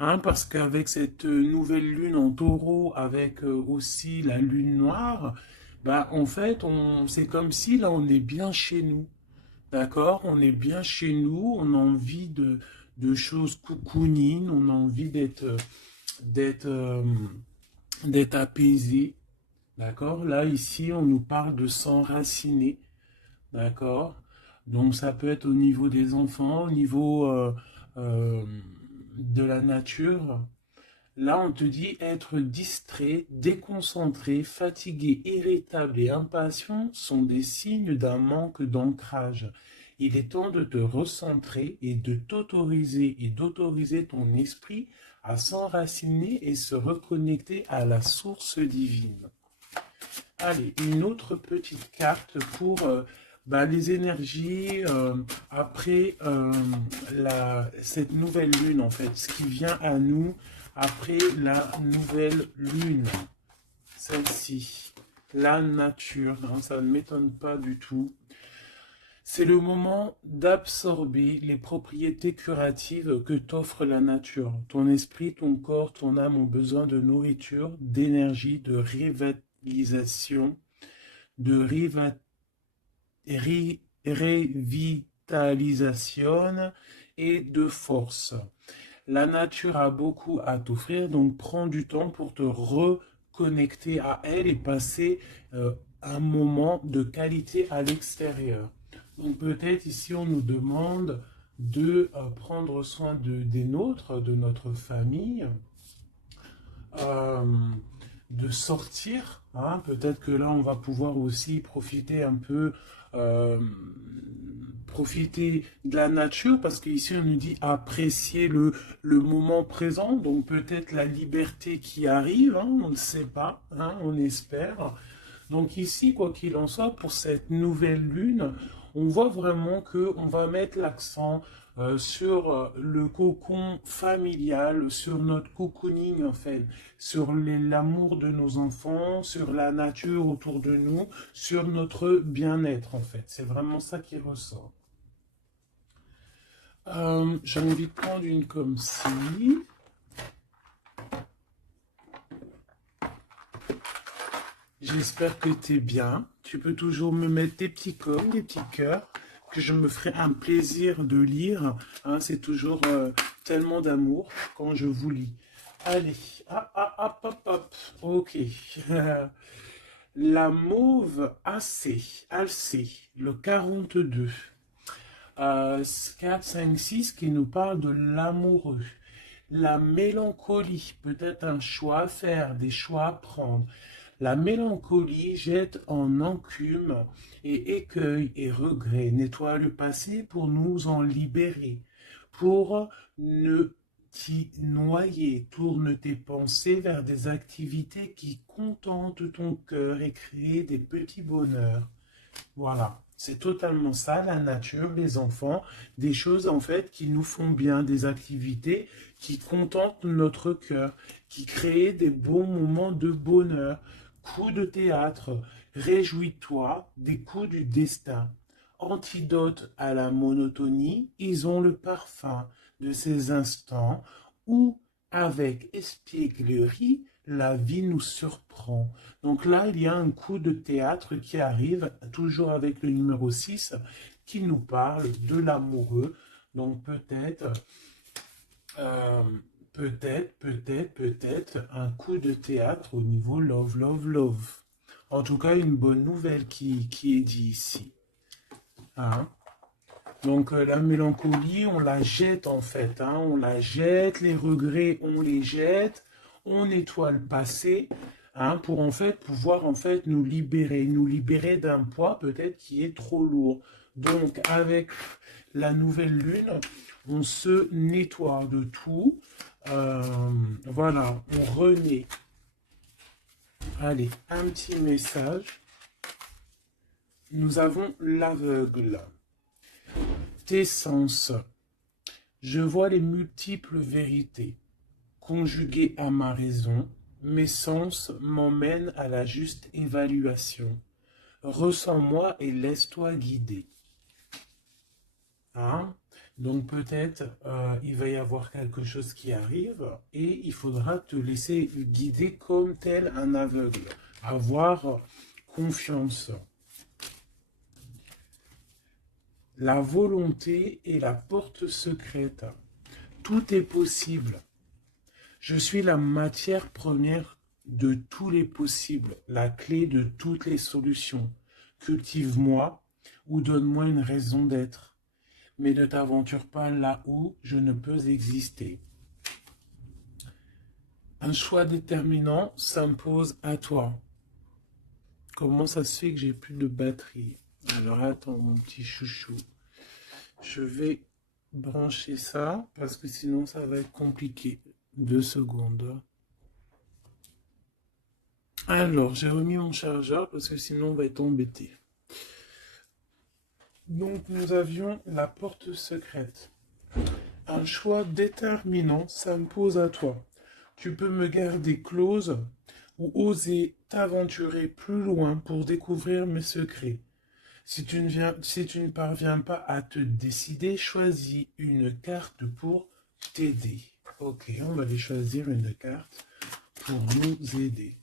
hein, parce qu'avec cette nouvelle lune en taureau, avec aussi la lune noire, bah, en fait, c'est comme si là, on est bien chez nous. D'accord? On est bien chez nous, on a envie de choses cocooning, on a envie d'être, euh, d'être apaisé. D'accord? Là, ici, on nous parle de s'enraciner. D'accord? Donc, ça peut être au niveau des enfants, au niveau euh, de la nature. Là, on te dit être distrait, déconcentré, fatigué, irritable et impatient sont des signes d'un manque d'ancrage. Il est temps de te recentrer et de t'autoriser et d'autoriser ton esprit à s'enraciner et se reconnecter à la source divine. Allez, une autre petite carte pour bah, les énergies après cette nouvelle lune, en fait, ce qui vient à nous après la nouvelle lune, celle-ci, la nature, hein, ça ne m'étonne pas du tout. C'est le moment d'absorber les propriétés curatives que t'offre la nature. Ton esprit, ton corps, ton âme ont besoin de nourriture, d'énergie, de revitalisation, révitalisation et de force. La nature a beaucoup à t'offrir, donc prends du temps pour te reconnecter à elle et passer un moment de qualité à l'extérieur. Donc peut-être ici on nous demande de prendre soin des nôtres, de notre famille, euh, de sortir, hein. Peut-être que là, on va pouvoir aussi profiter un peu, euh, profiter de la nature, parce qu'ici, on nous dit apprécier le moment présent, donc peut-être la liberté qui arrive, hein, on ne sait pas, hein, on espère. Donc ici, quoi qu'il en soit, pour cette nouvelle lune, on voit vraiment que on va mettre l'accent sur le cocon familial, sur notre cocooning en fait, sur l'amour de nos enfants, sur la nature autour de nous, sur notre bien-être en fait. C'est vraiment ça qui ressort. J'ai envie de prendre une comme ci. J'espère que tu es bien. Tu peux toujours me mettre des petits coms, des petits cœurs, que je me ferai un plaisir de lire. Hein, c'est toujours tellement d'amour quand je vous lis. Allez, hop, hop, hop. Ok. La mauve AC, le 42. 4, 5, 6 qui nous parle de l'amoureux. La mélancolie, peut-être un choix à faire, des choix à prendre. La mélancolie jette en encume et écueil et regret, nettoie le passé pour nous en libérer, pour ne t'y noyer, tourne tes pensées vers des activités qui contentent ton cœur et créent des petits bonheurs. Voilà, c'est totalement ça, la nature, les enfants, des choses en fait qui nous font bien, des activités qui contentent notre cœur, qui créent des bons moments de bonheur. Coups de théâtre, réjouis-toi des coups du destin. Antidote à la monotonie, ils ont le parfum de ces instants où, avec espièglerie, la vie nous surprend. Donc là, il y a un coup de théâtre qui arrive, toujours avec le numéro 6, qui nous parle de l'amoureux. Donc euh, peut-être un coup de théâtre au niveau love, love, love. En tout cas, une bonne nouvelle qui est dit ici. Hein. Donc la mélancolie, on la jette en fait. Hein. On la jette, les regrets, on les jette. On nettoie le passé, hein, pour en fait pouvoir en fait nous libérer d'un poids peut-être qui est trop lourd. Donc avec la nouvelle lune, on se nettoie de tout. Euh, voilà, on renaît. Allez, un petit message. Nous avons l'aveugle. Tes sens. Je vois les multiples vérités. Conjuguées à ma raison, mes sens m'emmènent à la juste évaluation. Ressens-moi et laisse-toi guider. Hein? Donc peut-être il va y avoir quelque chose qui arrive et il faudra te laisser guider comme tel un aveugle. Avoir confiance. La volonté est la porte secrète. Tout est possible. Je suis la matière première de tous les possibles, la clé de toutes les solutions. Cultive-moi ou donne-moi une raison d'être, mais ne t'aventure pas là où je ne peux exister. Un choix déterminant s'impose à toi. Comment ça se fait que j'ai plus de batterie? Alors attends mon petit chouchou. Je vais brancher ça parce que sinon ça va être compliqué. 2 secondes. Alors, j'ai remis mon chargeur parce que sinon on va être embêté. Donc nous avions la porte secrète. Un choix déterminant s'impose à toi. Tu peux me garder close ou oser t'aventurer plus loin pour découvrir mes secrets. Si tu ne parviens pas à te décider, choisis une carte pour t'aider. Ok, on va aller choisir une carte pour nous aider.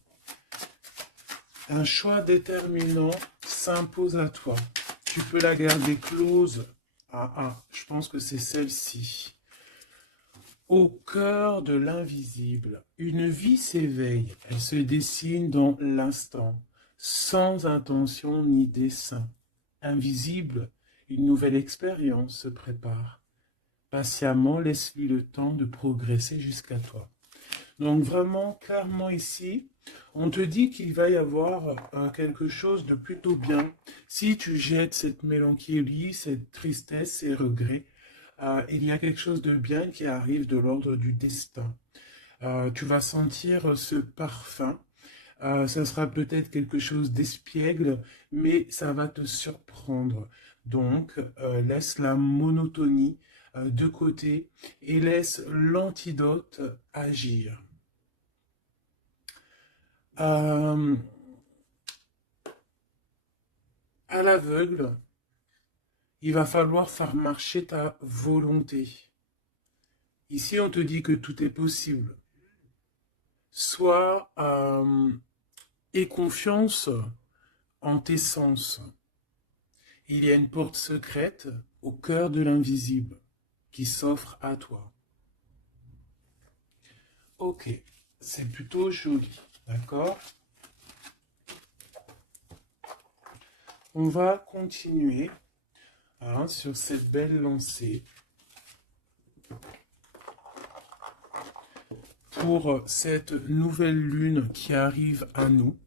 Un choix déterminant s'impose à toi. Tu peux la garder close. Je pense que c'est celle-ci. Au cœur de l'invisible, une vie s'éveille. Elle se dessine dans l'instant, sans intention ni dessein. Invisible, une nouvelle expérience se prépare. Patiemment, laisse-lui le temps de progresser jusqu'à toi. Donc vraiment, clairement ici, on te dit qu'il va y avoir quelque chose de plutôt bien. Si tu jettes cette mélancolie, cette tristesse, ces regrets, il y a quelque chose de bien qui arrive de l'ordre du destin. Tu vas sentir ce parfum. Ça sera peut-être quelque chose d'espiègle, mais ça va te surprendre. Donc, laisse la monotonie de côté et laisse l'antidote agir. À l'aveugle, il va falloir faire marcher ta volonté. Ici, on te dit que tout est possible. Sois aie confiance en tes sens. Il y a une porte secrète au cœur de l'invisible qui s'offre à toi. Ok, c'est plutôt joli, d'accord? On va continuer sur cette belle lancée pour cette nouvelle lune qui arrive à nous.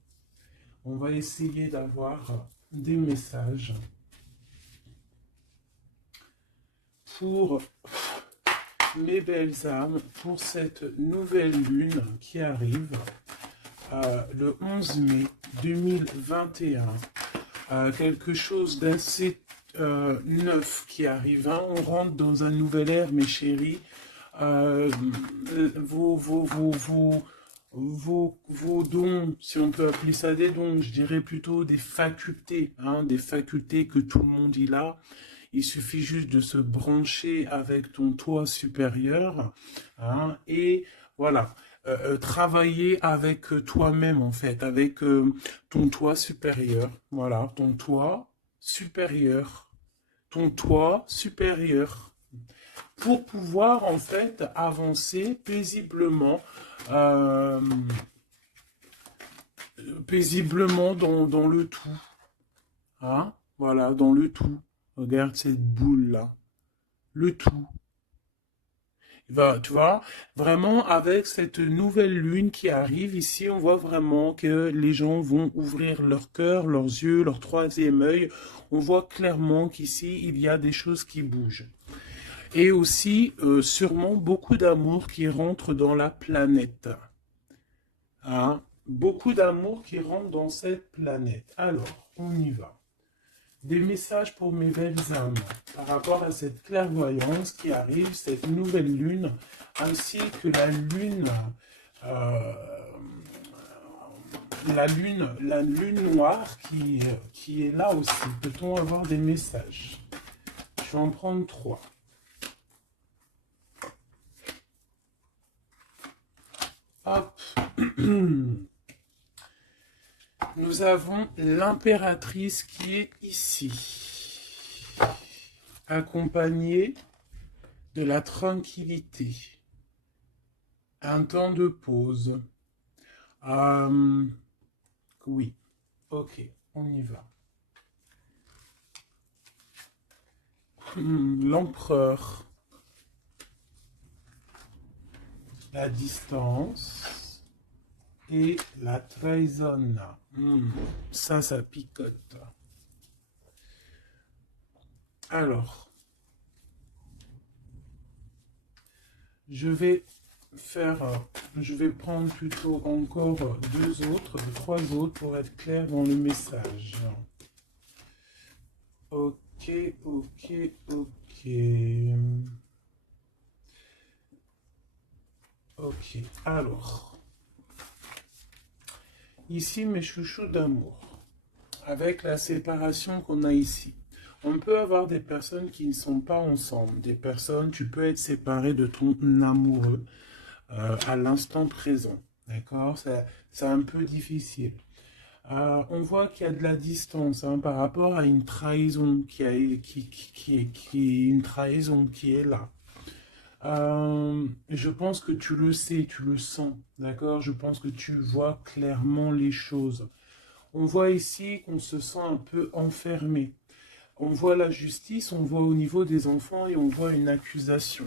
On va essayer d'avoir des messages pour mes belles âmes, pour cette nouvelle lune qui arrive le 11 mai 2021. Quelque chose d'assez neuf qui arrive. On rentre dans un nouvel ère, mes chéris. Vos dons, si on peut appeler ça des dons, je dirais plutôt des facultés, des facultés que tout le monde y a. Il suffit juste de se brancher avec ton toi supérieur et voilà, travailler avec toi-même en fait, avec ton toi supérieur. Voilà, ton toi supérieur. Ton toi supérieur. Pour pouvoir en fait avancer paisiblement, paisiblement dans le tout. Voilà, dans le tout. Regarde cette boule-là. Le tout. Tu vois, vraiment, avec cette nouvelle lune qui arrive ici, on voit vraiment que les gens vont ouvrir leur cœur, leurs yeux, leur troisième œil. On voit clairement qu'ici, il y a des choses qui bougent. Et aussi, sûrement, beaucoup d'amour qui rentre dans la planète. Beaucoup d'amour qui rentre dans cette planète. Alors, on y va. Des messages pour mes belles âmes par rapport à cette clairvoyance qui arrive, cette nouvelle lune, ainsi que la lune noire qui est là aussi. Peut-on avoir des messages? Je vais en prendre 3. Hop. Nous avons l'impératrice qui est ici, accompagnée de la tranquillité, un temps de pause. Oui, ok, on y va. L'empereur, la distance et la trahison. Ça picote. Alors, je vais prendre plutôt encore trois autres pour être clair dans le message. Ok, ok, ok. Ok, alors. Ici, mes chouchous d'amour. Avec la séparation qu'on a ici. On peut avoir des personnes qui ne sont pas ensemble. Des personnes, tu peux être séparé de ton amoureux à l'instant présent. D'accord? C'est un peu difficile. On voit qu'il y a de la distance par rapport à une trahison qui une trahison qui est là. Je pense que tu le sais, tu le sens, d'accord? Je pense que tu vois clairement les choses. On voit ici qu'on se sent un peu enfermé. On voit la justice, on voit au niveau des enfants et on voit une accusation.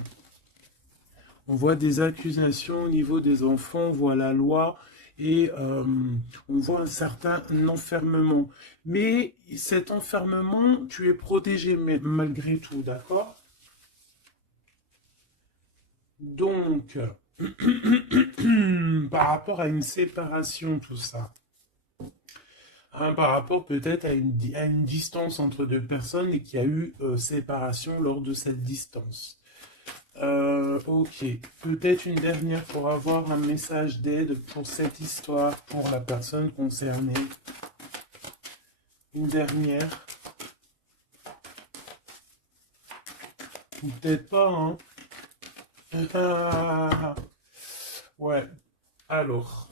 On voit des accusations au niveau des enfants, on voit la loi et on voit un certain enfermement. Mais cet enfermement, tu es protégé malgré tout, d'accord? Donc, par rapport à une séparation, tout ça, par rapport peut-être à une distance entre deux personnes et qu'il y a eu séparation lors de cette distance. Ok, peut-être une dernière pour avoir un message d'aide pour cette histoire, pour la personne concernée. Une dernière. Ou peut-être pas, hein. Ouais, alors.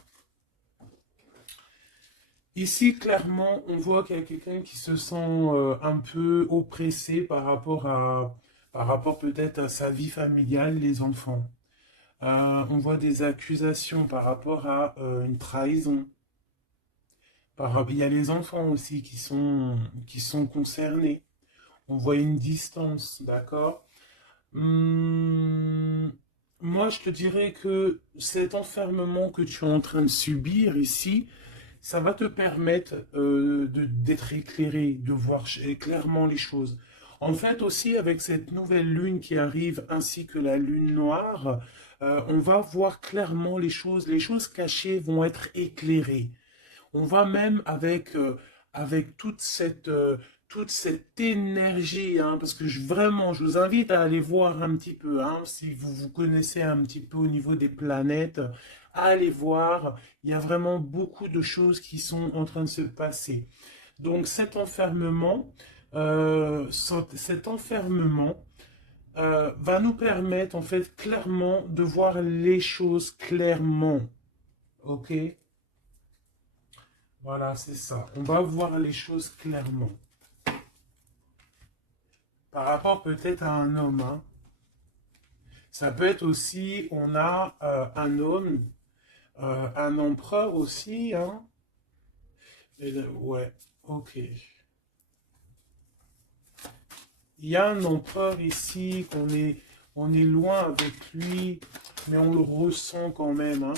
Ici, clairement, on voit qu'il y a quelqu'un qui se sent un peu oppressé par rapport peut-être à sa vie familiale, les enfants. On voit des accusations par rapport à une trahison. Il y a les enfants aussi qui sont concernés. On voit une distance, d'accord? Moi, je te dirais que cet enfermement que tu es en train de subir ici, ça va te permettre d'être éclairé, de voir clairement les choses. En fait, aussi, avec cette nouvelle lune qui arrive, ainsi que la lune noire, on va voir clairement les choses cachées vont être éclairées. On va même avec toute cette énergie, parce que vraiment, je vous invite à aller voir un petit peu, si vous vous connaissez un petit peu au niveau des planètes, à aller voir, il y a vraiment beaucoup de choses qui sont en train de se passer. Donc cet enfermement va nous permettre en fait clairement de voir les choses clairement. Ok? Voilà, c'est ça. On va voir les choses clairement. Par rapport peut-être à un homme. Ça peut être aussi, on a un homme, un empereur aussi. Ouais, ok. Il y a un empereur ici, on est loin avec lui, mais on le ressent quand même.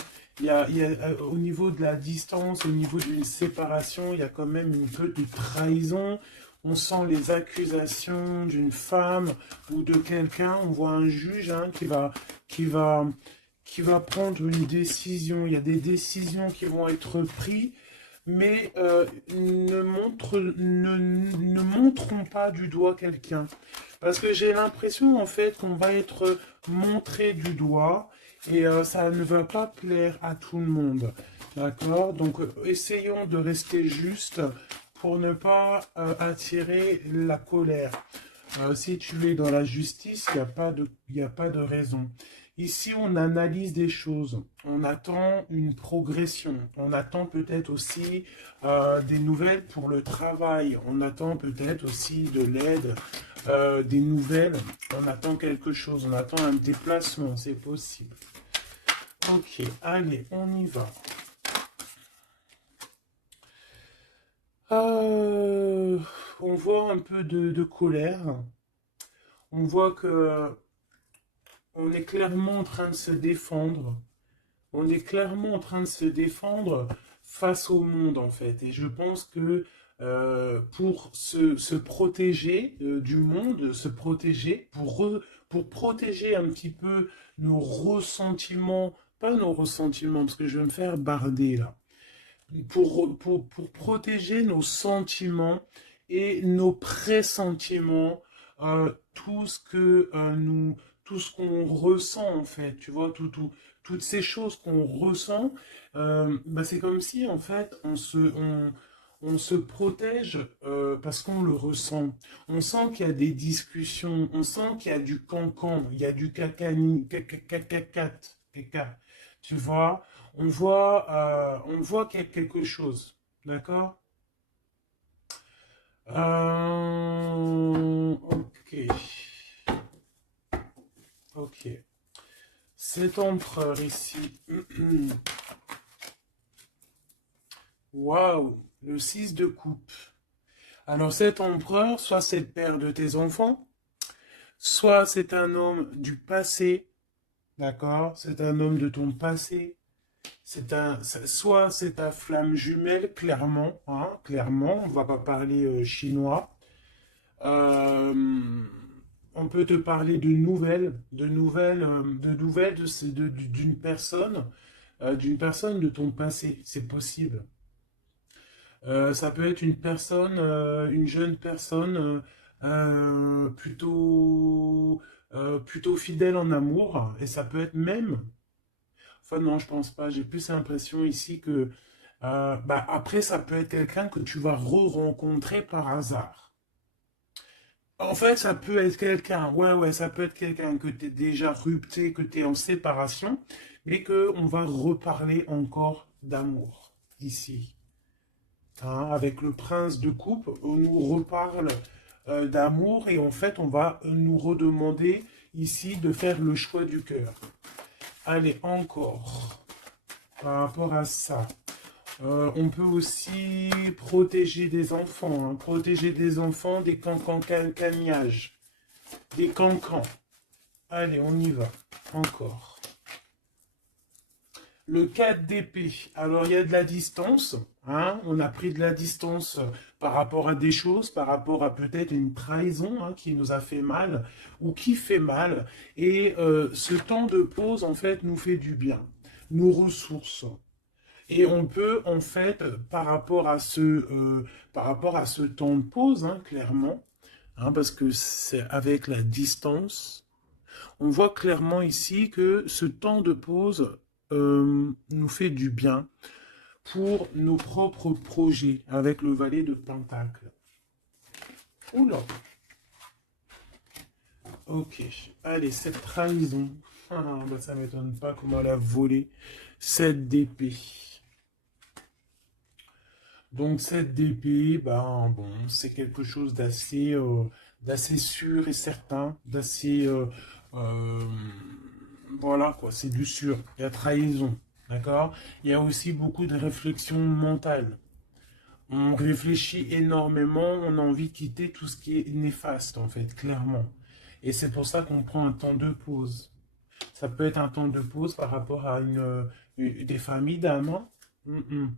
Au niveau de la distance, au niveau d'une séparation, il y a quand même une peu de trahison. On sent les accusations d'une femme ou de quelqu'un. On voit un juge qui va, qui va prendre une décision. Il y a des décisions qui vont être prises, mais ne montrons pas du doigt quelqu'un. Parce que j'ai l'impression en fait qu'on va être montré du doigt et ça ne va pas plaire à tout le monde. D'accord? Donc essayons de rester juste pour ne pas attirer la colère. Si tu es dans la justice, il n'y a pas de raison. Ici, on analyse des choses, on attend une progression, on attend peut-être aussi des nouvelles pour le travail, on attend peut-être aussi de l'aide, des nouvelles, on attend quelque chose, on attend un déplacement, c'est possible. Ok, allez, on y va. Euh, on voit un peu de colère, on voit que on est clairement en train de se défendre. On est clairement en train de se défendre face au monde, en fait. Et je pense que pour se protéger du monde, se protéger, pour protéger un petit peu nos ressentiments, pas nos ressentiments, parce que je vais me faire barder là, pour protéger nos sentiments et nos pressentiments, tout ce que tout ce qu'on ressent en fait, tu vois, toutes ces choses qu'on ressent, bah, c'est comme si en fait on se protège parce qu'on le ressent. On sent qu'il y a des discussions, on sent qu'il y a du cancan, il y a du cacani, caca, tu vois. On voit qu'il y a quelque chose, d'accord? Ok, ok. Cet empereur ici, waouh, le 6 de coupe. Alors cet empereur, soit c'est le père de tes enfants, soit c'est un homme du passé, d'accord? C'est un homme de ton passé. Soit c'est ta flamme jumelle, clairement, hein, clairement, on va pas parler chinois. Euh, on peut te parler de nouvelles d'une personne de ton passé, c'est possible. Ça peut être une personne, une jeune personne plutôt fidèle en amour, et ça peut être même. Enfin non, je pense pas. J'ai plus l'impression ici que, bah, après, ça peut être quelqu'un que tu vas re-rencontrer par hasard. En fait, ça peut être quelqu'un, ouais, ça peut être quelqu'un que tu es déjà rupté, que tu es en séparation, mais que on va reparler encore d'amour ici. Hein, avec le prince de coupe, on nous reparle d'amour et en fait, on va nous redemander ici de faire le choix du cœur. Allez, encore, par rapport à ça. On peut aussi protéger des enfants, hein, protéger des enfants des cancans-cagnages, des cancans. Allez, on y va. Encore. Le 4 d'épée. Alors, il y a de la distance. Hein, on a pris de la distance par rapport à des choses, par rapport à peut-être une trahison hein, qui nous a fait mal ou qui fait mal. Et ce temps de pause, en fait, nous fait du bien, nous ressource. Et on peut, en fait, par rapport à ce temps de pause, hein, clairement, hein, parce que c'est avec la distance, on voit clairement ici que ce temps de pause nous fait du bien pour nos propres projets avec le valet de Pentacle. Oula, ok. Allez, cette trahison. Ah, bah, ça m'étonne pas comment elle a volé cette d'épée. Donc cette DP, ben bon, c'est quelque chose d'assez sûr et certain, d'assez euh, voilà quoi, c'est du sûr. Il y a trahison, d'accord? Il y a aussi beaucoup de réflexion mentale. On réfléchit énormément, on a envie de quitter tout ce qui est néfaste en fait, clairement. Et c'est pour ça qu'on prend un temps de pause. Ça peut être un temps de pause par rapport à des familles d'âmes. Hein.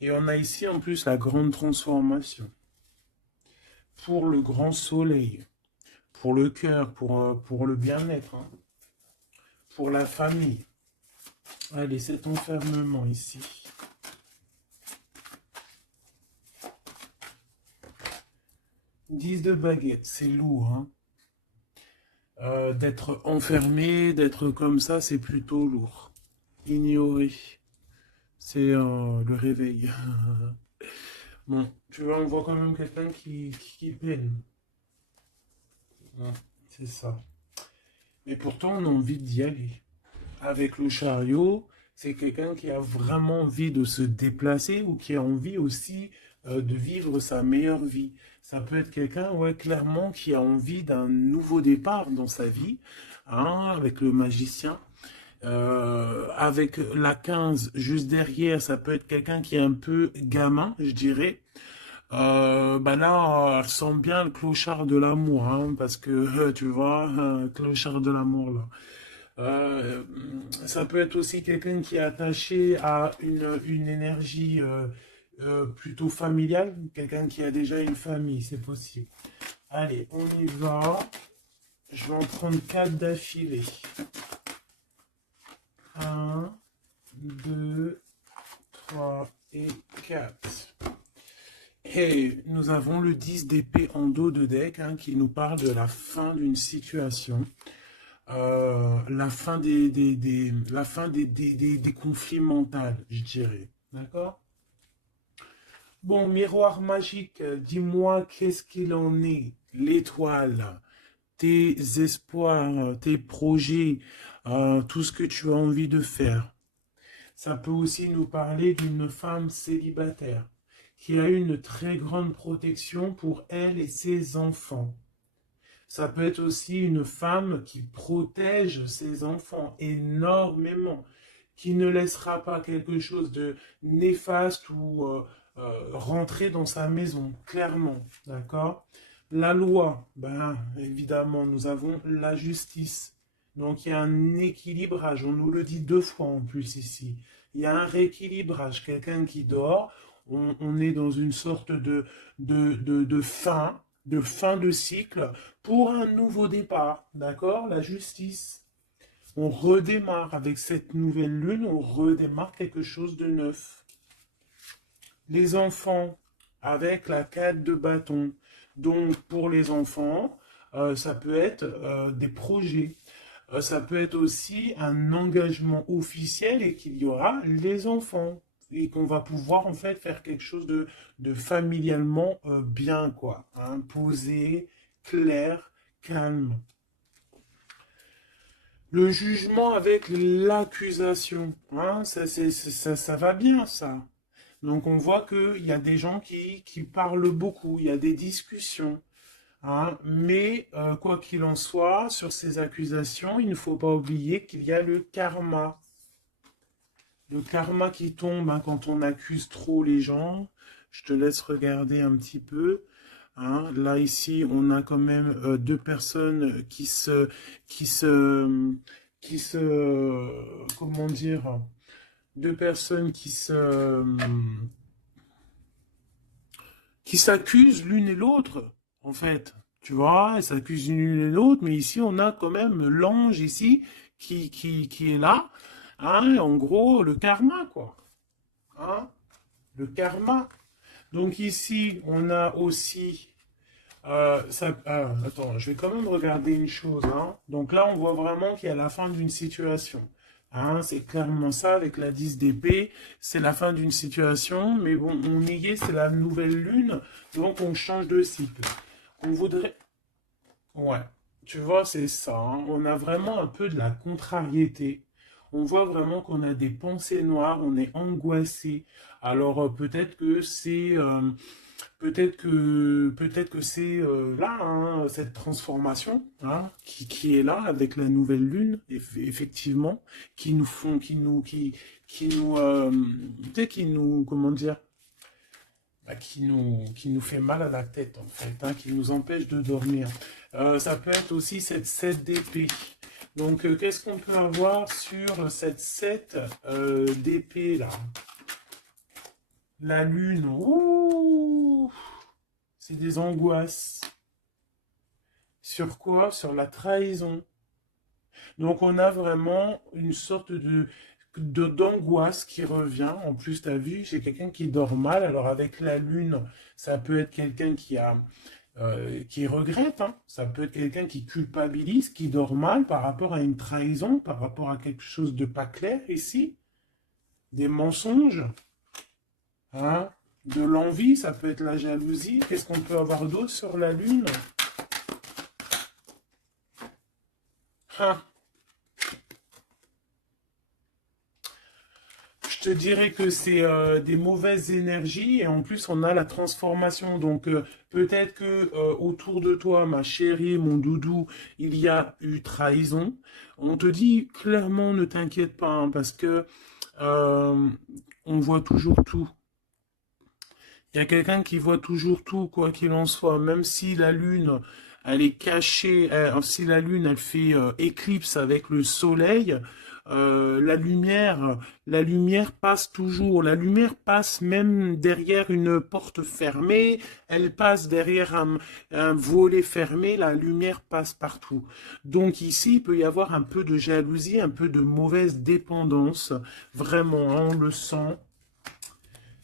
Et on a ici en plus la grande transformation. Pour le grand soleil, pour le cœur, pour le bien-être, hein, pour la famille. Allez, cet enfermement ici. 10 de baguette, c'est lourd. Hein. D'être enfermé, d'être comme ça, c'est plutôt lourd. Ignorer, c'est le réveil. Bon, tu vois, on voit quand même quelqu'un qui peine. Ouais, c'est ça. mais pourtant on a envie d'y aller. Avec le chariot, c'est quelqu'un qui a vraiment envie de se déplacer ou qui a envie aussi de vivre sa meilleure vie. Ça peut être quelqu'un, ouais, clairement, qui a envie d'un nouveau départ dans sa vie, hein, avec le magicien. Avec la 15 juste derrière, ça peut être quelqu'un qui est un peu gamin, je dirais. Bah là, elle sent bien le clochard de l'amour, hein, parce que tu vois, clochard de l'amour là. Euh, Ça peut être aussi quelqu'un qui est attaché à une énergie plutôt familiale, quelqu'un qui a déjà une famille, c'est possible. Allez, on y va. Je vais en prendre 4 d'affilée. Un, 2, 3 et 4. Et nous avons le 10 d'épée en dos de deck, hein, qui nous parle de la fin d'une situation. La fin des conflits mentaux, je dirais. D'accord? Bon, miroir magique, dis-moi qu'est-ce qu'il en est? L'étoile, tes espoirs, tes projets, tout ce que tu as envie de faire. Ça peut aussi nous parler d'une femme célibataire qui a une très grande protection pour elle et ses enfants. Ça peut être aussi une femme qui protège ses enfants énormément, qui ne laissera pas quelque chose de néfaste ou rentrer dans sa maison, clairement, d'accord? La loi, ben évidemment, nous avons la justice. Donc il y a un équilibrage, on nous le dit 2 fois en plus ici. Il y a un rééquilibrage, quelqu'un qui dort, on est dans une sorte de fin de cycle pour un nouveau départ, d'accord? La justice. On redémarre avec cette nouvelle lune, on redémarre quelque chose de neuf. Les enfants, avec la 4 de bâton. Donc, pour les enfants, ça peut être des projets. Ça peut être aussi un engagement officiel et qu'il y aura les enfants. Et qu'on va pouvoir en fait faire quelque chose de familialement bien, quoi. Hein, posé, clair, calme. Le jugement avec l'accusation, hein, ça va bien, ça. Donc on voit qu'il y a des gens qui parlent beaucoup, il y a des discussions. Hein, mais quoi qu'il en soit, sur ces accusations, il ne faut pas oublier qu'il y a le karma. Le karma qui tombe, hein, quand on accuse trop les gens. Je te laisse regarder un petit peu. Hein. Là, ici, on a quand même 2 personnes qui se, comment dire, 2 personnes qui s'accusent l'une et l'autre, en fait. Tu vois, elles s'accusent l'une et l'autre, mais ici, on a quand même l'ange ici qui est là. Hein, en gros, le karma, quoi. Hein, le karma. Donc ici, on a aussi... attends, je vais quand même regarder une chose. Hein. Donc là, on voit vraiment qu'il y a la fin d'une situation. Hein, c'est clairement ça avec la 10 d'épée. C'est la fin d'une situation. Mais bon, on y est, c'est la nouvelle lune. Donc on change de cycle. On voudrait... Ouais, tu vois, c'est ça. Hein. On a vraiment un peu de la contrariété. On voit vraiment qu'on a des pensées noires, on est angoissé. Alors peut-être que c'est peut-être que c'est là hein, cette transformation hein, qui est là avec la nouvelle lune effectivement qui nous font tu sais, qui nous comment dire bah, qui nous fait mal à la tête en fait hein, qui nous empêche de dormir. Ça peut être aussi cette 7 d'épée. Donc qu'est-ce qu'on peut avoir sur cette 7 d'épée là? La lune, ouh, c'est des angoisses. Sur quoi? Sur la trahison. Donc on a vraiment une sorte d'angoisse qui revient. En plus, tu as vu, c'est quelqu'un qui dort mal. Alors avec la lune, ça peut être quelqu'un qui regrette. Hein. Ça peut être quelqu'un qui culpabilise, qui dort mal par rapport à une trahison, par rapport à quelque chose de pas clair ici. Des mensonges. Hein, de l'envie, ça peut être la jalousie. Qu'est-ce qu'on peut avoir d'autre sur la lune? Ah, je te dirais que c'est des mauvaises énergies et en plus on a la transformation. Donc peut-être que autour de toi, ma chérie, mon doudou, il y a eu trahison. On te dit clairement ne t'inquiète pas hein, parce que euh, on voit toujours tout. Il y a quelqu'un qui voit toujours tout, quoi qu'il en soit, même si la lune, elle est cachée, si la lune, elle fait éclipse avec le soleil, la lumière passe toujours. La lumière passe même derrière une porte fermée, elle passe derrière un volet fermé, la lumière passe partout. Donc ici, il peut y avoir un peu de jalousie, un peu de mauvaise dépendance, vraiment, hein, on le sent.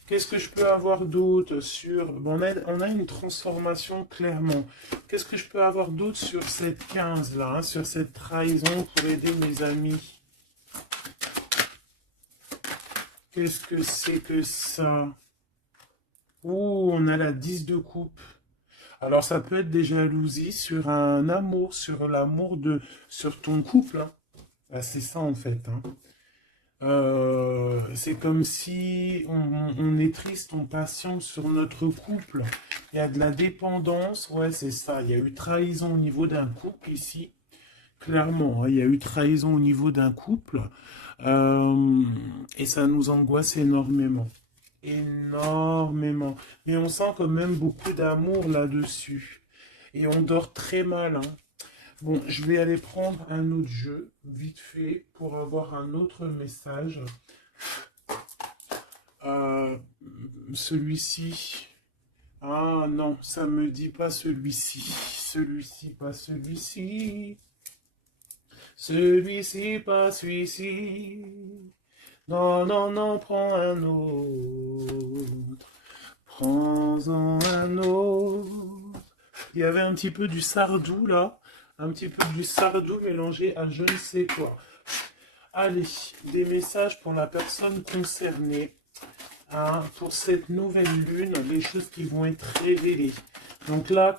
Qu'est-ce que je peux avoir d'autre sur... Bon, on a une transformation clairement. Qu'est-ce que je peux avoir d'autre sur cette 15 là, hein, sur cette trahison pour aider mes amis? Qu'est-ce que c'est que ça? Ouh, on a la 10 de coupe. Alors ça peut être des jalousies sur un amour, sur l'amour de... sur ton couple. Hein. Ah, c'est ça en fait. Hein. C'est comme si on est triste, on patiente sur notre couple. Il y a de la dépendance, ouais, c'est ça. Il y a eu trahison au niveau d'un couple ici, clairement. Hein, il y a eu trahison au niveau d'un couple. Euh, et ça nous angoisse énormément. Énormément. Mais on sent quand même beaucoup d'amour là-dessus. Et on dort très mal, hein. Bon, je vais aller prendre un autre jeu, vite fait, pour avoir un autre message. Euh, celui-ci. Ah non, ça me dit pas celui-ci. Celui-ci, pas celui-ci. Celui-ci, pas celui-ci. Non, non, non, prends un autre. Prends-en un autre. Il y avait un petit peu du Sardou là. Un petit peu du Sardou mélangé à je ne sais quoi. Allez, des messages pour la personne concernée. Hein, pour cette nouvelle lune, les choses qui vont être révélées. Donc là,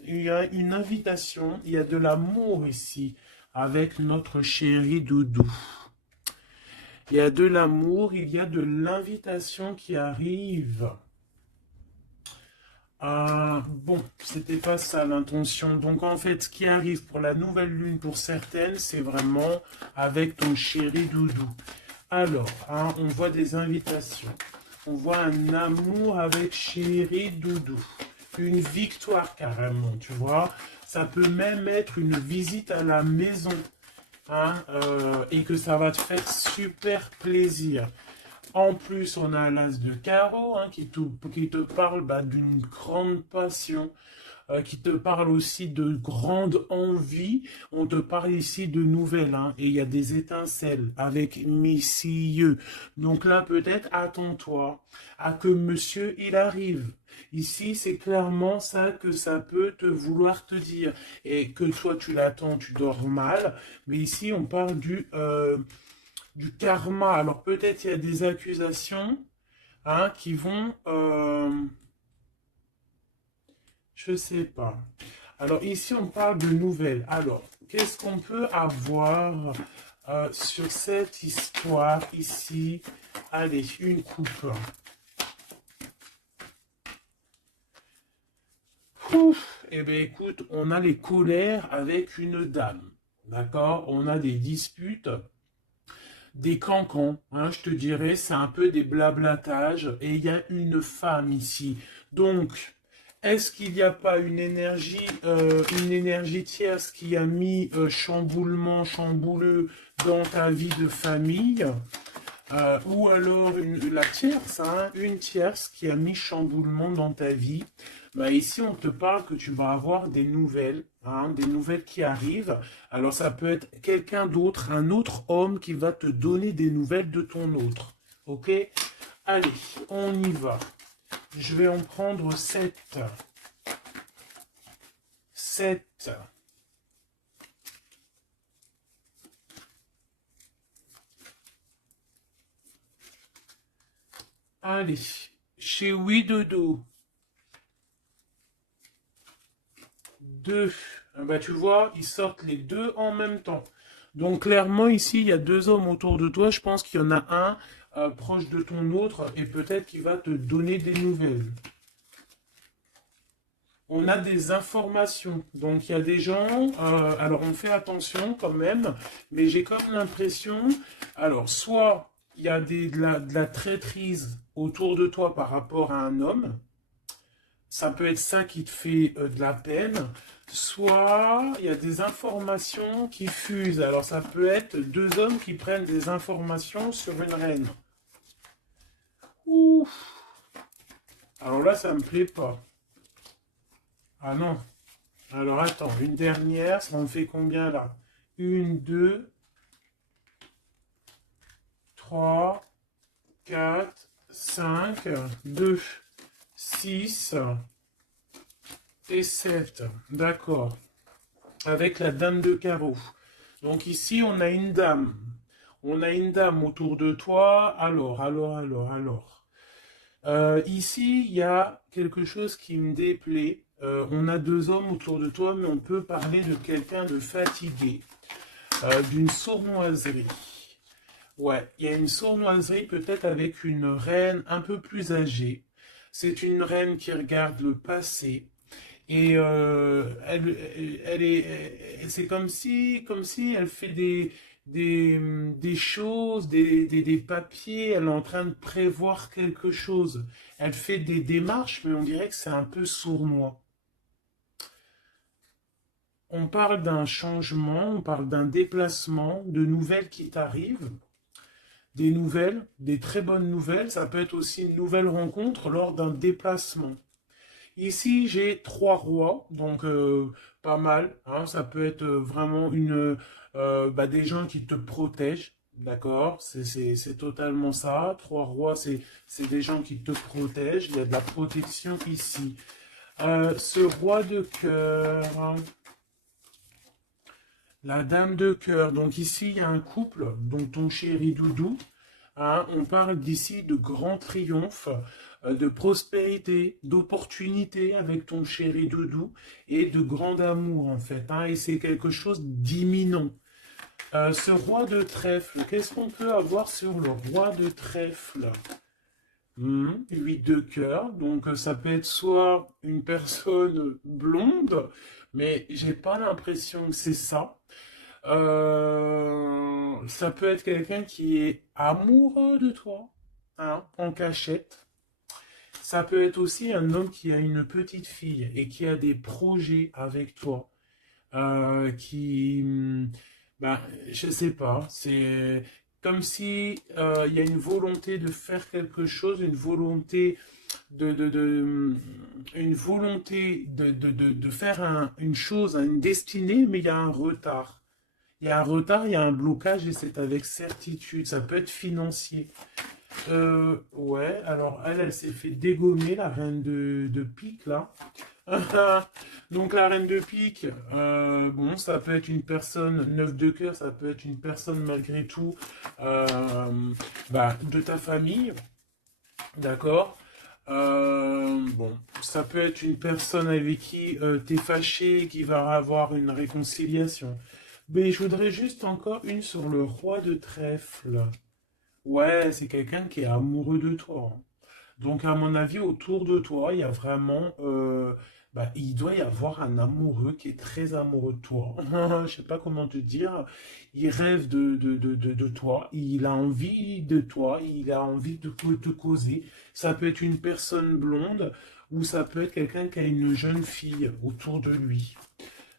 il y a une invitation, il y a de l'amour ici avec notre chéri Doudou. Il y a de l'amour, il y a de l'invitation qui arrive. Ah, bon, c'était pas ça l'intention. Donc en fait, ce qui arrive pour la nouvelle lune pour certaines, c'est vraiment avec ton chéri Doudou. Alors, hein, on voit des invitations. On voit un amour avec chéri Doudou. Une victoire carrément, tu vois. Ça peut même être une visite à la maison. Hein, et que ça va te faire super plaisir. En plus, on a l'as de carreau hein, qui te parle bah, d'une grande passion, qui te parle aussi de grande envie. On te parle ici de nouvelles, hein, et il y a des étincelles avec messieurs. Donc là, peut-être attends-toi à que monsieur il arrive. Ici, c'est clairement ça que ça peut te vouloir te dire. Et que toi, tu l'attends, tu dors mal. Mais ici, on parle du karma. Alors peut-être il y a des accusations hein, qui vont... je sais pas. Alors ici, on parle de nouvelles. Alors, qu'est-ce qu'on peut avoir sur cette histoire ici? Allez, une coupe. Ouf, eh bien écoute, on a les colères avec une dame. D'accord? On a des disputes, des cancans, hein, je te dirais, c'est un peu des blablatages. Et il y a une femme ici. Donc, est-ce qu'il n'y a pas une énergie tierce qui a mis chamboulement, chambouleux dans ta vie de famille ou alors la tierce, hein, une tierce qui a mis chamboulement dans ta vie. Bah, ici, on te parle que tu vas avoir des nouvelles, hein, des nouvelles qui arrivent. Alors, ça peut être quelqu'un d'autre, un autre homme qui va te donner des nouvelles de ton autre. Ok? Allez, on y va. Je vais en prendre 7. 7. Allez, chez Oui Dodo. 2. Bah, tu vois, ils sortent les deux en même temps. Donc clairement, ici, il y a deux hommes autour de toi. Je pense qu'il y en a un proche de ton autre et peut-être qu'il va te donner des nouvelles. On a des informations. Donc il y a des gens, alors on fait attention quand même, mais j'ai comme l'impression, alors soit il y a de la traîtrise autour de toi par rapport à un homme, ça peut être ça qui te fait de la peine, soit il y a des informations qui fusent. Alors ça peut être deux hommes qui prennent des informations sur une reine. Ouh. Alors là, ça me plaît pas. Ah non. Alors attends, une dernière, ça en fait combien là? Une, deux, trois, quatre, cinq, deux, six et sept. D'accord. Avec la dame de carreau. Donc ici, on a une dame. On a une dame autour de toi. Alors. Ici, il y a quelque chose qui me déplaît. On a deux hommes autour de toi, mais on peut parler de quelqu'un de fatigué, d'une sournoiserie. Ouais, il y a une sournoiserie peut-être avec une reine un peu plus âgée. C'est une reine qui regarde le passé. Et c'est comme si elle fait des choses, des papiers, elle est en train de prévoir quelque chose. Elle fait des démarches, mais on dirait que c'est un peu sournois. On parle d'un changement, on parle d'un déplacement, de nouvelles qui t'arrivent, des nouvelles, des très bonnes nouvelles. Ça peut être aussi une nouvelle rencontre lors d'un déplacement. Ici, j'ai trois rois, donc pas mal. Hein, ça peut être vraiment bah, des gens qui te protègent, d'accord? C'est totalement ça. Trois rois, c'est des gens qui te protègent. Il y a de la protection ici. Ce roi de cœur, hein, la dame de cœur. Donc ici, il y a un couple, donc ton chéri Doudou. Hein, on parle d'ici de grand triomphe, de prospérité, d'opportunité avec ton chéri Doudou et de grand amour en fait. Hein, et c'est quelque chose d'imminent. Ce roi de trèfle, qu'est-ce qu'on peut avoir sur le roi de trèfle? 8 de cœur, donc ça peut être soit une personne blonde, mais j'ai pas l'impression que c'est ça. Ça peut être quelqu'un qui est amoureux de toi, hein, en cachette. Ça peut être aussi un homme qui a une petite fille et qui a des projets avec toi. Qui, ben, je sais pas, c'est comme si il y a une volonté de faire quelque chose, une volonté une volonté de faire une chose, une destinée, mais il y a un retard. Il y a un retard, il y a un blocage et c'est avec certitude. Ça peut être financier. Ouais, alors elle s'est fait dégommer, la reine de pique, là. Donc la reine de pique, bon, ça peut être une personne, neuf de cœur, ça peut être une personne malgré tout euh, bah, de ta famille, d'accord? Bon, ça peut être une personne avec qui t'es fâché, qui va avoir une réconciliation. Mais je voudrais juste encore une sur le roi de trèfle. Ouais, c'est quelqu'un qui est amoureux de toi. Hein. Donc, à mon avis, autour de toi, il y a vraiment, bah, il doit y avoir un amoureux qui est très amoureux de toi. Je sais pas comment te dire. Il rêve de toi. Il a envie de toi. Il a envie de te causer. Ça peut être une personne blonde ou ça peut être quelqu'un qui a une jeune fille autour de lui.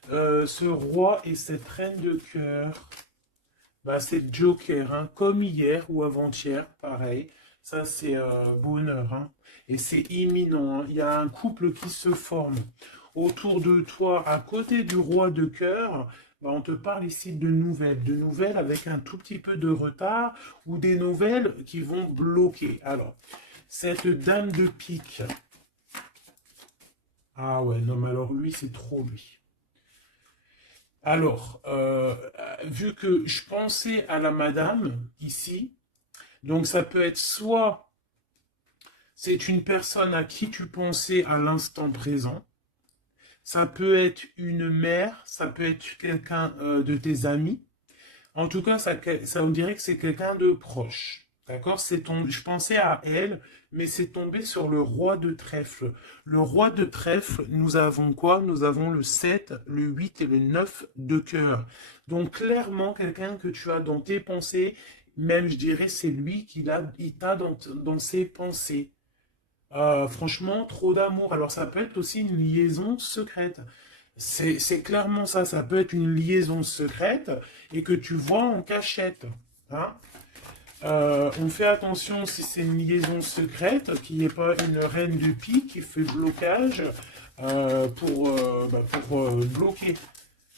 Ce roi et cette reine de cœur. Bah, c'est Joker, hein, comme hier ou avant-hier, pareil. Ça, c'est bonheur. Hein. Et c'est imminent. Hein. Il y a un couple qui se forme autour de toi, à côté du roi de cœur. Bah, on te parle ici de nouvelles avec un tout petit peu de retard ou des nouvelles qui vont bloquer. Alors, cette dame de pique. Ah ouais, non, mais alors lui, c'est trop lui. Alors, vu que je pensais à la madame ici, donc ça peut être soit c'est une personne à qui tu pensais à l'instant présent, Ça peut être une mère, ça peut être quelqu'un de tes amis. En tout cas, ça on dirait que c'est quelqu'un de proche. D'accord? Je pensais à elle, mais c'est tombé sur le roi de trèfle. Le roi de trèfle, nous avons quoi? Nous avons le 7, le 8 et le 9 de cœur. Donc, clairement, quelqu'un que tu as dans tes pensées, même, je dirais, c'est lui il t'a dans ses pensées. Franchement, trop d'amour. Alors, ça peut être aussi une liaison secrète. C'est clairement ça. Ça peut être une liaison secrète et que tu vois en cachette. Hein. On fait attention si c'est une liaison secrète, qu'il n'y ait pas une reine de pique qui fait blocage pour bloquer.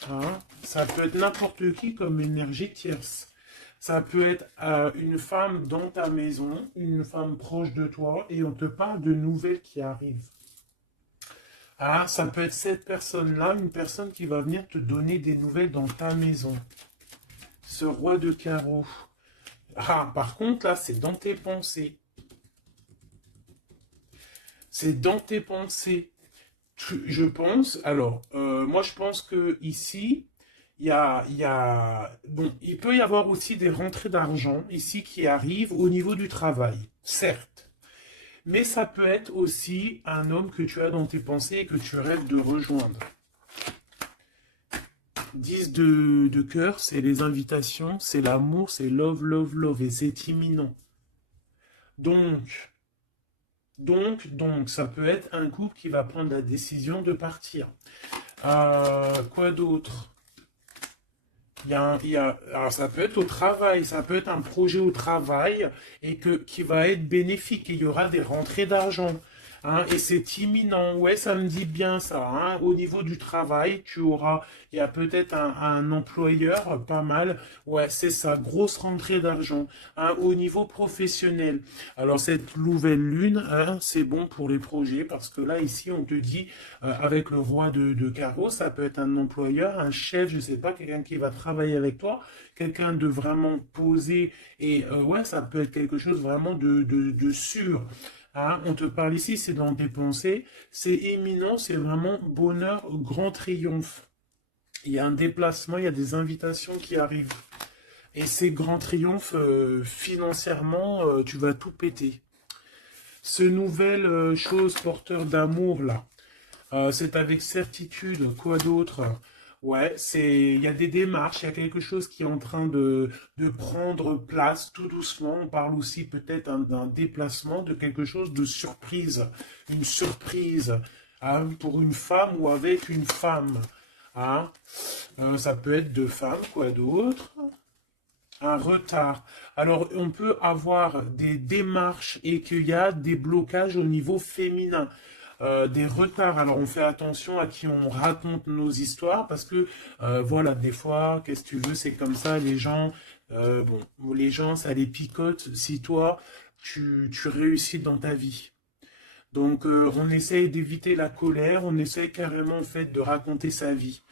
Hein. Ça peut être n'importe qui comme énergie tierce. Ça peut être une femme dans ta maison, une femme proche de toi, et on te parle de nouvelles qui arrivent. Ah, ça peut être cette personne-là, une personne qui va venir te donner des nouvelles dans ta maison. Ce roi de carreau. Ah, par contre, là, c'est dans tes pensées. C'est dans tes pensées. Je pense, alors, moi, je pense que ici, bon, il peut y avoir aussi des rentrées d'argent ici qui arrivent au niveau du travail, certes. Mais ça peut être aussi un homme que tu as dans tes pensées et que tu rêves de rejoindre. 10 de cœur, c'est les invitations, c'est l'amour, c'est love, love, love, et c'est imminent. Donc, ça peut être un couple qui va prendre la décision de partir. Quoi d'autre? Alors ça peut être au travail, ça peut être un projet au travail et qui va être bénéfique. Et il y aura des rentrées d'argent. Hein, et c'est imminent. Ouais, ça me dit bien ça. Hein. Au niveau du travail, il y a peut-être un employeur, pas mal. Ouais, c'est ça, grosse rentrée d'argent. Hein, au niveau professionnel. Alors cette nouvelle lune, hein, c'est bon pour les projets parce que là, ici, on te dit, avec le roi de carreau, ça peut être un employeur, un chef, je sais pas, quelqu'un qui va travailler avec toi, quelqu'un de vraiment posé. Et ouais, ça peut être quelque chose vraiment de sûr. Hein, on te parle ici, c'est dans tes pensées, c'est éminent, c'est vraiment bonheur, grand triomphe. Il y a un déplacement, il y a des invitations qui arrivent. Et ces grands triomphes, financièrement, tu vas tout péter. Ce nouvel chose porteur d'amour, là, c'est avec certitude, quoi d'autre? Ouais, il y a des démarches, il y a quelque chose qui est en train de prendre place tout doucement. On parle aussi peut-être d'un déplacement, de quelque chose de surprise, une surprise hein, pour une femme ou avec une femme. Hein. Ça peut être deux femmes, quoi d'autre? Un retard. Alors, on peut avoir des démarches et qu'il y a des blocages au niveau féminin. Des retards. Alors, on fait attention à qui on raconte nos histoires parce que, voilà, des fois, qu'est-ce que tu veux, c'est comme ça, les gens, les gens, ça les picote si toi, tu réussis dans ta vie. Donc, on essaye d'éviter la colère, on essaye carrément, en fait, de raconter sa vie.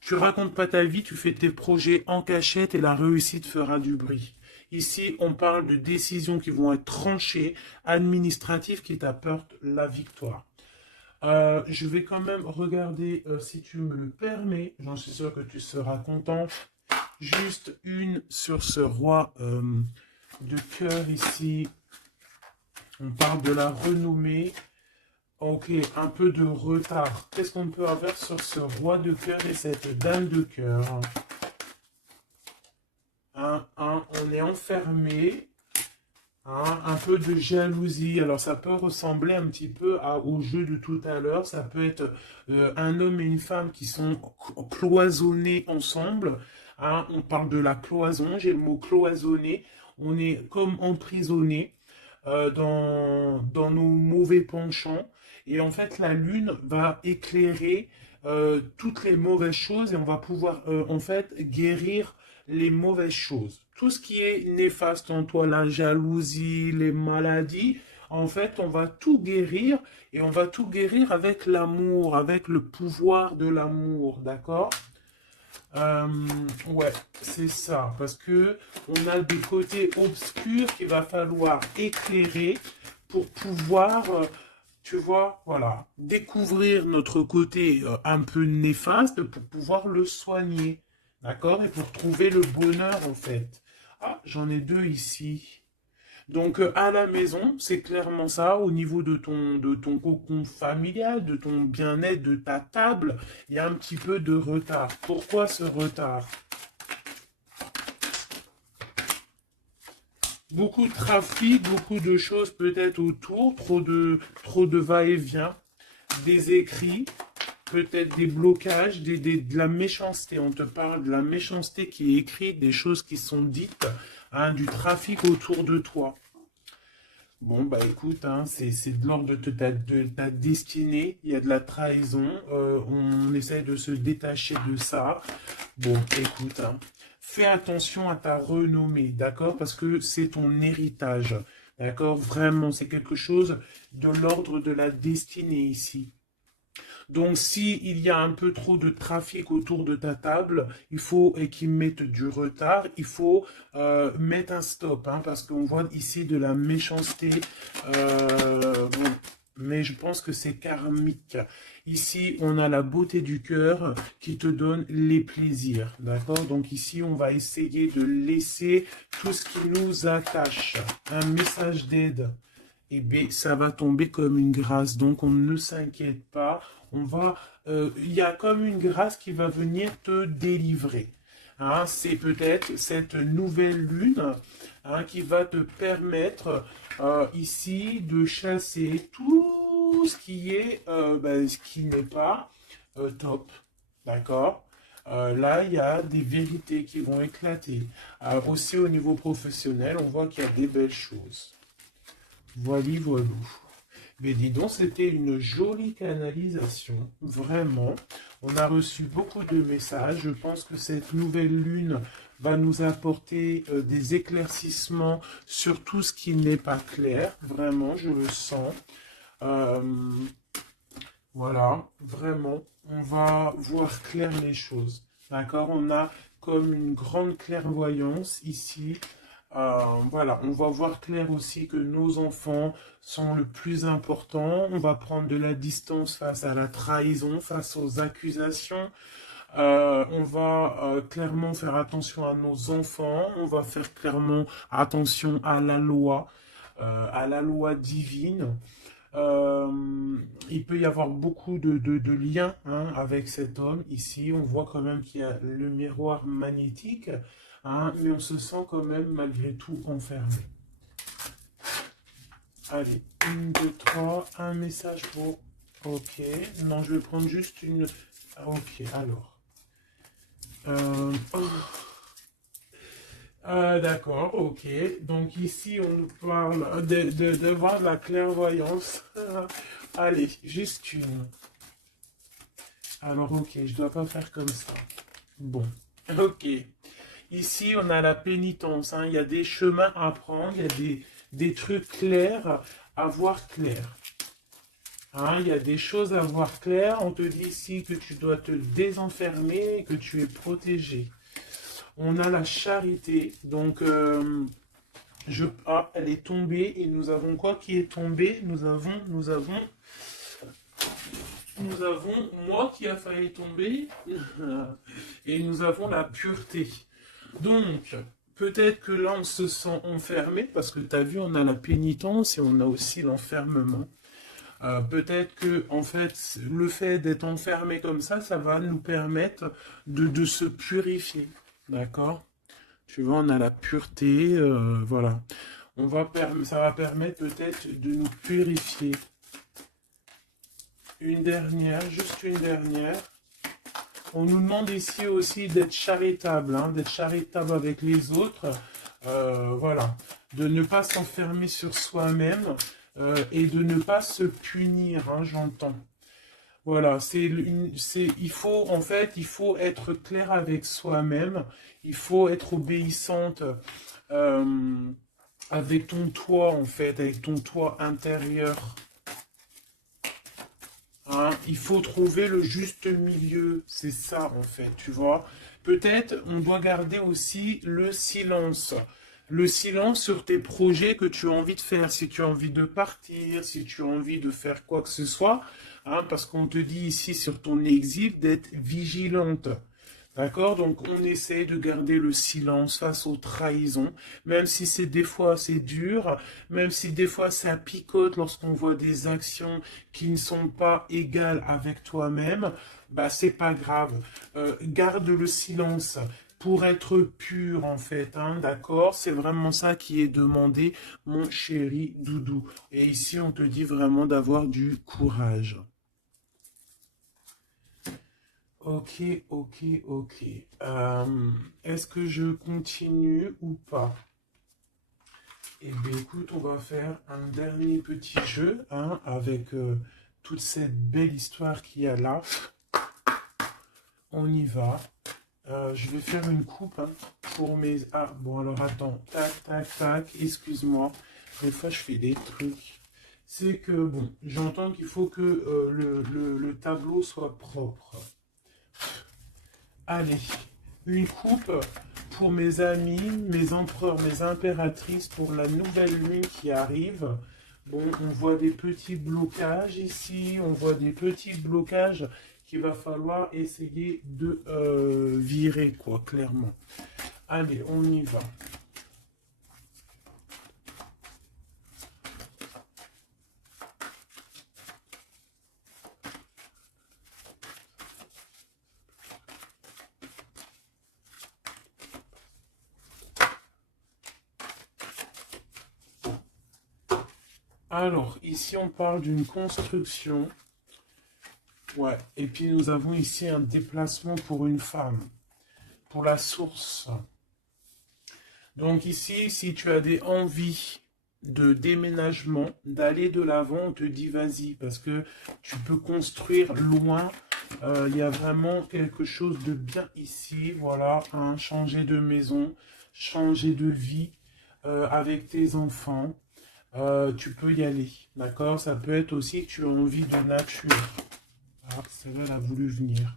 Tu racontes pas ta vie, tu fais tes projets en cachette et la réussite fera du bruit. Ici, on parle de décisions qui vont être tranchées, administratives qui t'apportent la victoire. Je vais quand même regarder, si tu me le permets, j'en suis sûr que tu seras content, juste une sur ce roi de cœur ici. On parle de la renommée. Ok, un peu de retard. Qu'est-ce qu'on peut avoir sur ce roi de cœur et cette dame de cœur? On est enfermé. Hein, un peu de jalousie. Alors, ça peut ressembler un petit peu au jeu de tout à l'heure. Ça peut être un homme et une femme qui sont cloisonnés ensemble. Hein, on parle de la cloison. J'ai le mot cloisonné. On est comme emprisonné dans nos mauvais penchants. Et en fait, la lune va éclairer toutes les mauvaises choses et on va pouvoir en fait guérir les mauvaises choses. Tout ce qui est néfaste en toi, la jalousie, les maladies, en fait, on va tout guérir et on va tout guérir avec l'amour, avec le pouvoir de l'amour, d'accord? Ouais, c'est ça, parce que on a des côtés obscurs qu'il va falloir éclairer pour pouvoir tu vois, voilà, découvrir notre côté un peu néfaste pour pouvoir le soigner, d'accord? Et pour trouver le bonheur, en fait. Ah, j'en ai deux ici. Donc, à la maison, c'est clairement ça, au niveau de ton cocon familial, de ton bien-être, de ta table, il y a un petit peu de retard. Pourquoi ce retard? Beaucoup de trafic, beaucoup de choses peut-être autour, trop de va-et-vient, des écrits, peut-être des blocages, de la méchanceté. On te parle de la méchanceté qui est écrite, des choses qui sont dites, hein, du trafic autour de toi. Bon, bah écoute, hein, c'est de l'ordre de ta destinée, il y a de la trahison, on essaie de se détacher de ça. Bon, écoute, hein, fais attention à ta renommée, d'accord? Parce que c'est ton héritage, d'accord? Vraiment, c'est quelque chose de l'ordre de la destinée ici. Donc, si il y a un peu trop de trafic autour de ta table, il faut et qu'ils mettent du retard, il faut mettre un stop, hein, parce qu'on voit ici de la méchanceté. Bon, mais je pense que c'est karmique. Ici, on a la beauté du cœur qui te donne les plaisirs, d'accord? Donc ici, on va essayer de laisser tout ce qui nous attache. Un message d'aide. Eh bien, ça va tomber comme une grâce. Donc, on ne s'inquiète pas. Il y a comme une grâce qui va venir te délivrer. Hein, c'est peut-être cette nouvelle lune, hein, qui va te permettre ici de chasser tout ce qui est, ce qui n'est pas top. D'accord? Là, il y a des vérités qui vont éclater. Aussi au niveau professionnel, on voit qu'il y a des belles choses. Voilà, voilà. Mais dis donc, c'était une jolie canalisation, vraiment. On a reçu beaucoup de messages. Je pense que cette nouvelle lune va nous apporter des éclaircissements sur tout ce qui n'est pas clair. Vraiment, je le sens. Euh, voilà, vraiment, on va voir clair les choses. D'accord? On a comme une grande clairvoyance ici. Voilà, on va voir clair aussi que nos enfants sont le plus important. On va prendre de la distance face à la trahison, face aux accusations. On va clairement faire attention à nos enfants. On va faire clairement attention à la loi divine. Il peut y avoir beaucoup de liens, hein, avec cet homme. Ici, on voit quand même qu'il y a le miroir magnétique, hein, mais on se sent quand même malgré tout enfermé. Allez, une, deux, trois, un message pour... Ok, non, je vais prendre juste une... Ok, alors. Oh. D'accord, ok. Donc ici, on nous parle de voir la clairvoyance. Allez, juste une. Alors, ok, je dois pas faire comme ça. Bon, ok. Ici, on a la pénitence, hein. Il y a des chemins à prendre, il y a des trucs clairs à voir clair. Hein, il y a des choses à voir clair. On te dit ici que tu dois te désenfermer, que tu es protégé. On a la charité, donc elle est tombée et nous avons quoi qui est tombé? Nous avons moi qui a failli tomber et nous avons la pureté. Donc, peut-être que là, on se sent enfermé parce que tu as vu, on a la pénitence et on a aussi l'enfermement. Peut-être que, en fait, le fait d'être enfermé comme ça va nous permettre de se purifier. D'accord? Tu vois, on a la pureté, voilà. Ça va permettre peut-être de nous purifier. Une dernière, juste une dernière. On nous demande ici aussi d'être charitable, hein, d'être charitable avec les autres. Voilà. De ne pas s'enfermer sur soi-même et de ne pas se punir, hein, j'entends. Voilà, il faut, en fait, il faut être clair avec soi-même, il faut être obéissante avec ton toi, en fait, avec ton toi intérieur. Hein, il faut trouver le juste milieu, c'est ça, en fait, tu vois. Peut-être, on doit garder aussi le silence. le silence sur tes projets que tu as envie de faire, si tu as envie de partir, si tu as envie de faire quoi que ce soit, hein, parce qu'on te dit ici sur ton exil d'être vigilante. D'accord? Donc on essaie de garder le silence face aux trahisons, même si c'est des fois c'est dur, même si des fois ça picote lorsqu'on voit des actions qui ne sont pas égales avec toi-même, bah c'est pas grave. Garde le silence pour être pur en fait, hein, d'accord? C'est vraiment ça qui est demandé, mon chéri doudou. Et ici on te dit vraiment d'avoir du courage. Ok, ok, ok. Est-ce que je continue ou pas? Eh bien, écoute, on va faire un dernier petit jeu, hein, avec toute cette belle histoire qu'il y a là. On y va. Je vais faire une coupe, hein, pour mes... Ah, bon, alors attends. Tac, tac, tac. Excuse-moi. Des fois, je fais des trucs. C'est que, bon, j'entends qu'il faut que le tableau soit propre. Allez, une coupe pour mes amis, mes empereurs, mes impératrices, pour la nouvelle lune qui arrive. Bon, on voit des petits blocages ici, on voit des petits blocages qu'il va falloir essayer de virer, quoi, clairement. Allez, on y va. Alors, ici, on parle d'une construction. Ouais, et puis nous avons ici un déplacement pour une femme, pour la source. Donc ici, si tu as des envies de déménagement, d'aller de l'avant, on te dit vas-y, parce que tu peux construire loin. Il y a vraiment quelque chose de bien ici, voilà, hein, changer de maison, changer de vie avec tes enfants. Tu peux y aller, d'accord? Ça peut être aussi que tu as envie de nature. Ah, celle-là, elle a voulu venir.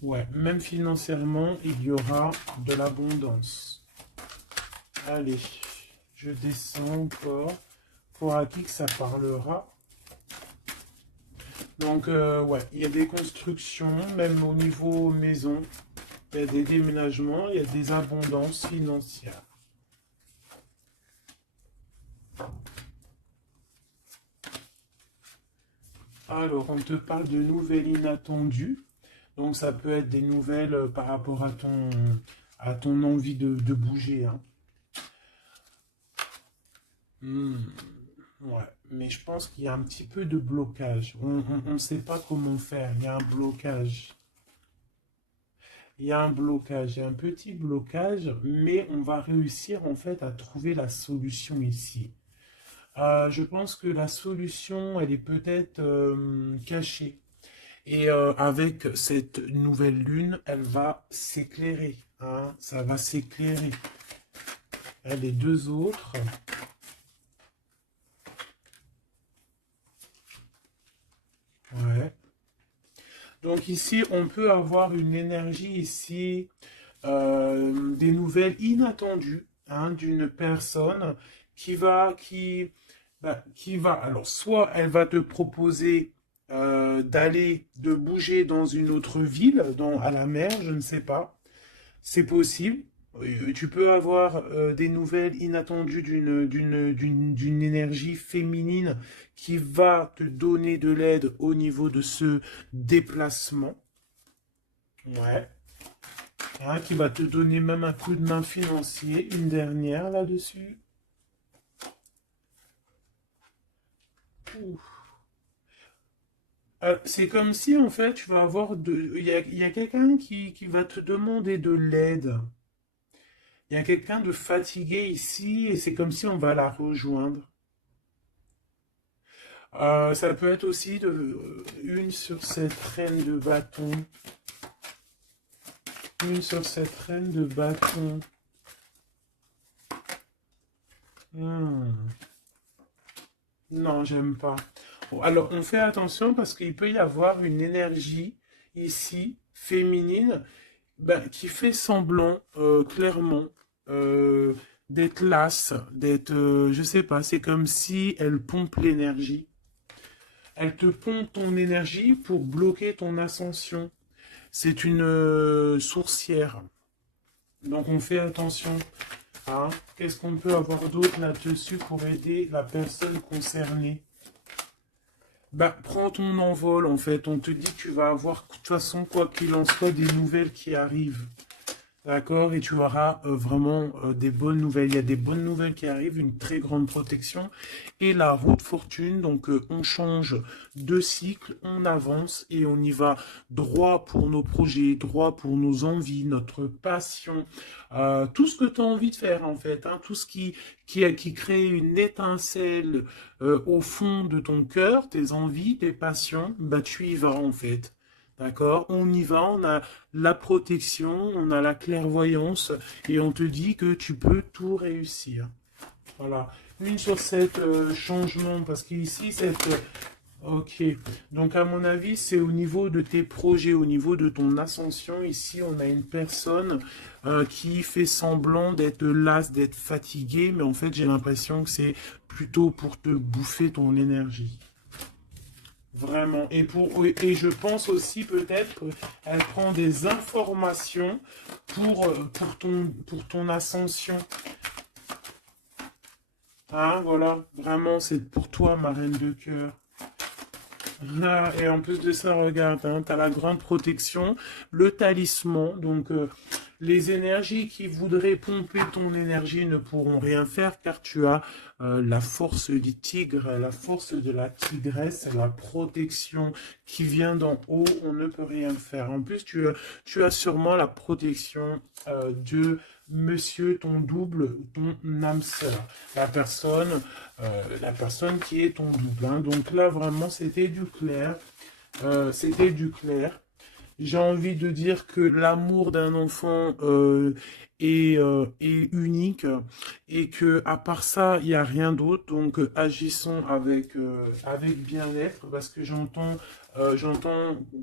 Ouais, même financièrement, il y aura de l'abondance. Allez, je descends encore. Pour à qui que ça parlera. Donc, ouais, il y a des constructions, même au niveau maison. Il y a des déménagements, il y a des abondances financières. Alors, on te parle de nouvelles inattendues. Donc, ça peut être des nouvelles par rapport à ton envie de bouger, hein. Ouais, mais je pense qu'il y a un petit peu de blocage. On ne sait pas comment faire. Il y a un blocage. Il y a un blocage, il y a un petit blocage, mais on va réussir en fait à trouver la solution ici. Je pense que la solution, elle est peut-être cachée. Et avec cette nouvelle lune, elle va s'éclairer, hein, ça va s'éclairer. Les deux autres. Ouais. Donc ici, on peut avoir une énergie ici, des nouvelles inattendues, hein, d'une personne qui va, alors soit elle va te proposer de bouger dans une autre ville, à la mer, je ne sais pas, c'est possible. Tu peux avoir des nouvelles inattendues d'une énergie féminine qui va te donner de l'aide au niveau de ce déplacement. Ouais. Hein, qui va te donner même un coup de main financier. Une dernière là-dessus. C'est comme si en fait tu vas avoir il y a quelqu'un qui va te demander de l'aide. Il y a quelqu'un de fatigué ici et c'est comme si on va la rejoindre. Ça peut être aussi une sur cette reine de bâton. Une sur cette reine de bâton. Non, j'aime pas. Bon, alors, on fait attention parce qu'il peut y avoir une énergie ici, féminine, ben, qui fait semblant, clairement, d'être lasse, d'être, je sais pas, c'est comme si elle pompe l'énergie. Elle te pompe ton énergie pour bloquer ton ascension. C'est une sourcière. Donc on fait attention. Hein. Qu'est-ce qu'on peut avoir d'autre là-dessus pour aider la personne concernée? Bah, prends ton envol en fait. On te dit que tu vas avoir, de toute façon, quoi qu'il en soit, des nouvelles qui arrivent. D'accord, et tu auras vraiment des bonnes nouvelles. Il y a des bonnes nouvelles qui arrivent, une très grande protection. Et la roue de fortune, donc on change de cycle, on avance et on y va droit pour nos projets, droit pour nos envies, notre passion, tout ce que tu as envie de faire en fait, hein, tout ce qui crée une étincelle au fond de ton cœur, tes envies, tes passions, bah tu y vas en fait. D'accord? On y va, on a la protection, on a la clairvoyance et on te dit que tu peux tout réussir. Voilà. Une sur cette changement, parce qu'ici, cette... Ok. Donc, à mon avis, c'est au niveau de tes projets, au niveau de ton ascension. Ici, on a une personne qui fait semblant d'être lasse, d'être fatiguée, mais en fait, j'ai l'impression que c'est plutôt pour te bouffer ton énergie. Vraiment. Et je pense aussi peut-être qu'elle prend des informations pour ton ascension. Hein, voilà. Vraiment, c'est pour toi, ma reine de cœur. Ah, et en plus de ça, regarde, hein, tu as la grande protection, le talisman. Donc, les énergies qui voudraient pomper ton énergie ne pourront rien faire car tu as la force du tigre, la force de la tigresse, la protection qui vient d'en haut. On ne peut rien faire. En plus, tu as sûrement la protection de monsieur, ton double, ton âme sœur, la personne qui est ton double. Hein. Donc là, vraiment, c'était du clair. C'était du clair. J'ai envie de dire que l'amour d'un enfant est unique et que à part ça, il n'y a rien d'autre. Donc agissons avec bien-être parce que j'entends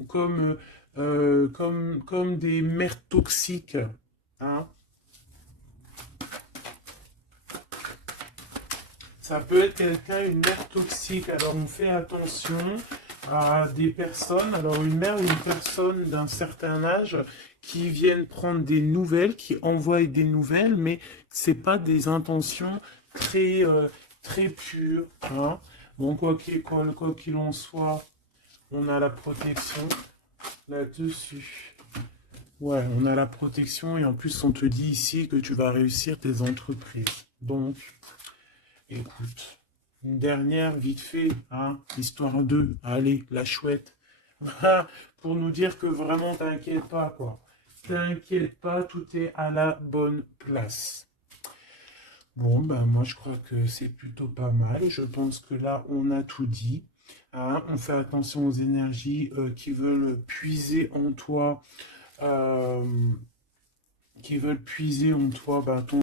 comme des mères toxiques. Hein. Ça peut être quelqu'un, une mère toxique. Alors on fait attention à des personnes. Alors une mère ou une personne d'un certain âge qui viennent prendre des nouvelles, qui envoient des nouvelles, mais c'est pas des intentions très très pures. Hein. Bon, quoi qu'il en soit, on a la protection là-dessus. Ouais, on a la protection et en plus on te dit ici que tu vas réussir tes entreprises. Donc, écoute, une dernière vite fait, hein, histoire de, allez, la chouette, pour nous dire que vraiment t'inquiète pas, quoi. T'inquiète pas, tout est à la bonne place. Bon, ben moi je crois que c'est plutôt pas mal. Je pense que là on a tout dit. Hein. On fait attention aux énergies qui veulent puiser en toi, ben, ton